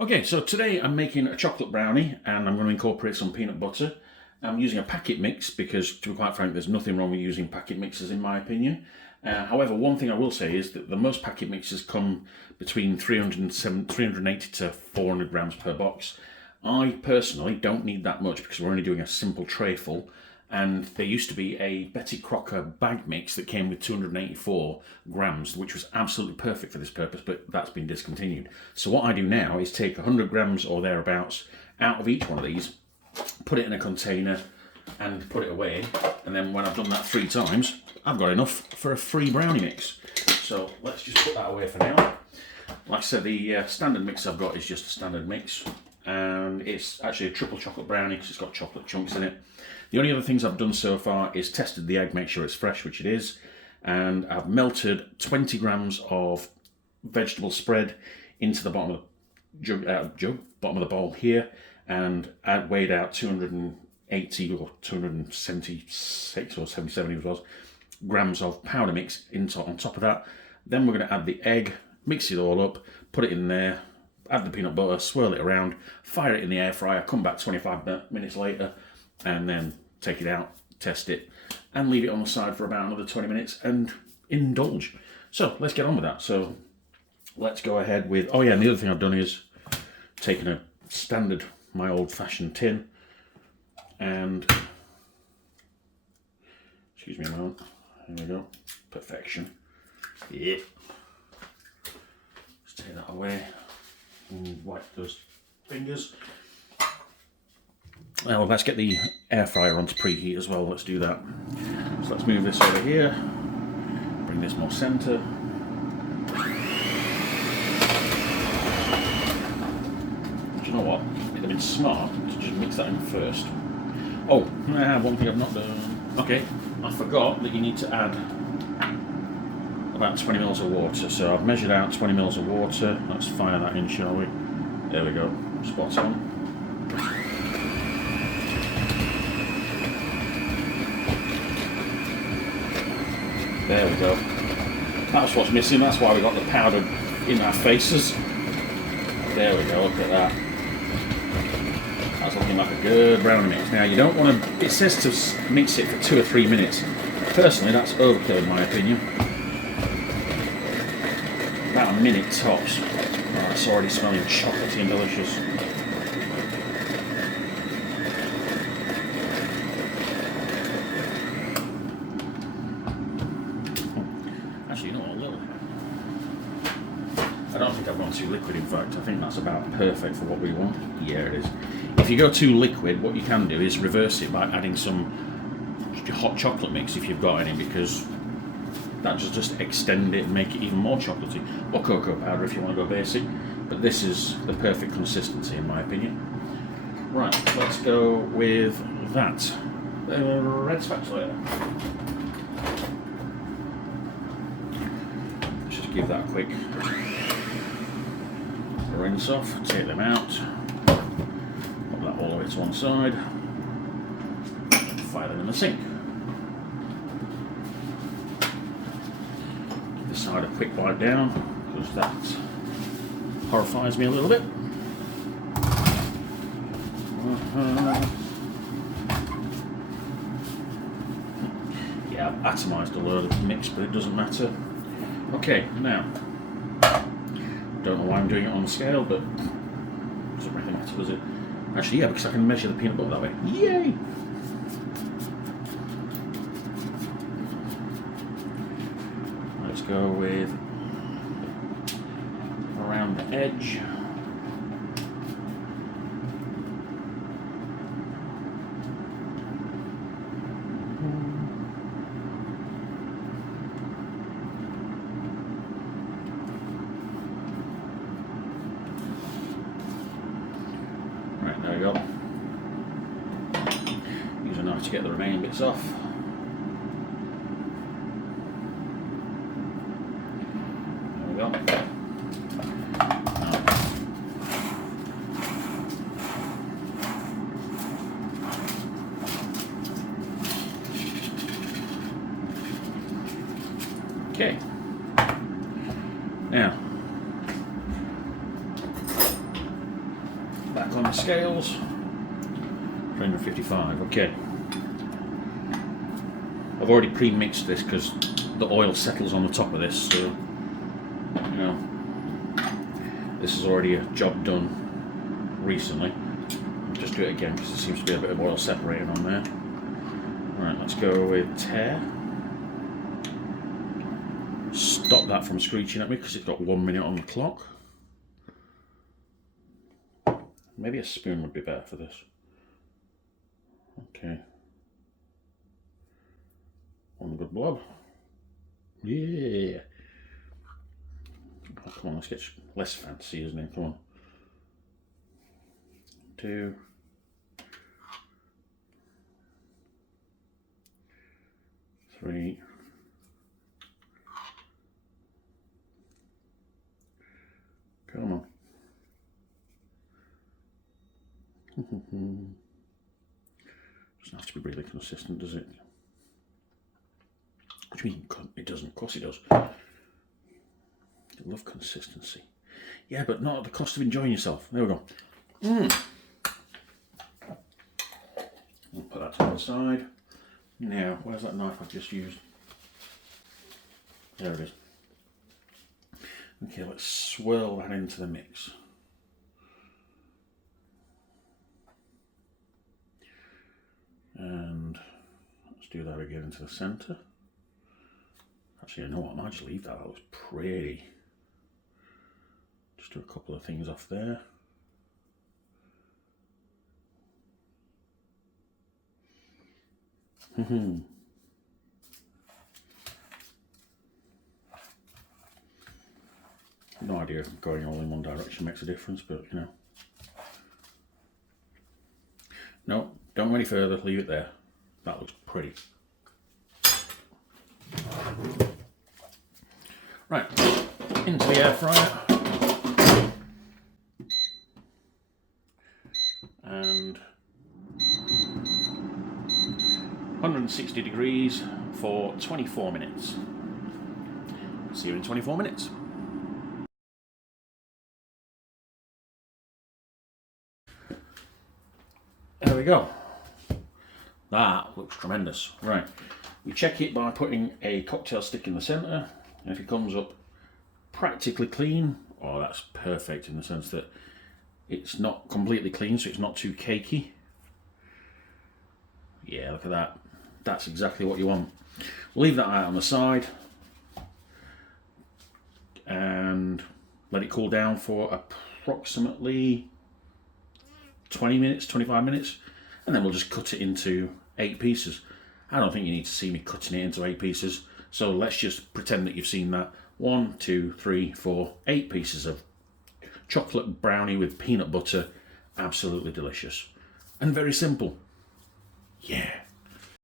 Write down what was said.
Okay, so today I'm making a chocolate brownie and I'm going to incorporate some peanut butter. I'm using a packet mix because, to be quite frank, there's nothing wrong with using packet mixes in my opinion. However, one thing I will say is that the most packet mixes come between 380 to 400 grams per box. I personally don't need that much because we're only doing a simple tray full. And there used to be a Betty Crocker bag mix that came with 284 grams, which was absolutely perfect for this purpose, but that's been discontinued. So what I do now is take 100 grams or thereabouts out of each one of these, put it in a container and put it away, and then when I've done that 3 times, I've got enough for a free brownie mix. So let's just put that away for now. Like I said, the standard mix I've got is just a standard mix, and it's actually a triple chocolate brownie because it's got chocolate chunks in it. The only other things I've done so far is tested the egg, make sure it's fresh, which it is, and I've melted 20 grams of vegetable spread into the bottom of the bottom of the bowl here, and I weighed out 280 or 276 or 77 it was grams of powder mix on top of that. Then we're going to add the egg, mix it all up, put it in there, add the peanut butter, swirl it around, fire it in the air fryer, come back 25 minutes later, and then take it out, test it, and leave it on the side for about another 20 minutes and indulge. So let's get on with that. So let's go ahead with, oh yeah, and the other thing I've done is taken a standard, my old-fashioned tin, and, excuse me a moment, there we go, perfection. Yeah. Let's take that away and wipe those fingers. Well, let's get the air fryer on to preheat as well. Let's do that. So let's move this over here. Bring this more centre. Do you know what? It'd have been smart to just mix that in first. Oh, one thing I've not done. Okay, I forgot that you need to add about 20 mils of water. So I've measured out 20 mils of water. Let's fire that in, shall we? There we go. Spot on. There we go. That's what's missing. That's why we got the powder in our faces. There we go. Look at that. That's looking like a good brownie mix. Now you don't want to. It says to mix it for 2 or 3 minutes. Personally, that's overkill in my opinion. About a minute tops. Oh, it's already smelling chocolatey and delicious. Actually, you know what, a little. I don't think I've gone too liquid, in fact. I think that's about perfect for what we want. Yeah, it is. If you go too liquid, what you can do is reverse it by adding some hot chocolate mix if you've got any, because that just extend it and make it even more chocolatey. Or cocoa powder if you want to go basic. But this is the perfect consistency in my opinion. Right, let's go with that. Red spatula. Give that a quick rinse off, take them out, put that all the way to one side, and fire them in the sink. Give this side a quick wipe down, because that horrifies me a little bit. Yeah, I've atomised a load of mix, but it doesn't matter. Okay, now, don't know why I'm doing it on the scale, but it doesn't really matter, does it? Actually, yeah, because I can measure the peanut butter that way. Yay! Let's go with around the edge. There we go. Use a knife to get the remaining bits off. There we go. Okay. Now, back on the scales. 355, okay. I've already pre-mixed this because the oil settles on the top of this, so you know this is already a job done recently. I'll just do it again because there seems to be a bit of oil separating on there. Alright, let's go with tear. Stop that from screeching at me because it's got 1 minute on the clock. Maybe a spoon would be better for this. Okay. One good blob. Yeah. Oh, come on, let's get less fancy, isn't it? Come on. 2. 3. 'Come on. Doesn't have to be really consistent, does it? What do you mean it doesn't? Of course it does. I love consistency. Yeah, but not at the cost of enjoying yourself. There we go. I'll put that to one side. Now, where's that knife I've just used? There it is. Okay, let's swirl that into the mix. And let's do that again into the centre. Actually, you know what, I might just leave that. That looks pretty. Just do a couple of things off there. No idea if going all in one direction makes a difference, but you know. No, don't go any further, leave it there. That looks pretty. Right, into the air fryer. And 160 degrees for 24 minutes. See you in 24 minutes. There we go. That looks tremendous. Right, we check it by putting a cocktail stick in the centre, and if it comes up practically clean, oh, that's perfect in the sense that it's not completely clean, so it's not too cakey. Yeah, look at that. That's exactly what you want. Leave that out on the side and let it cool down for approximately 20 minutes, 25 minutes, and then we'll just cut it into 8 pieces. I don't think you need to see me cutting it into 8 pieces, so let's just pretend that you've seen that. 1, 2, 3, 4, 8 pieces of chocolate brownie with peanut butter. Absolutely delicious and very simple. Yeah.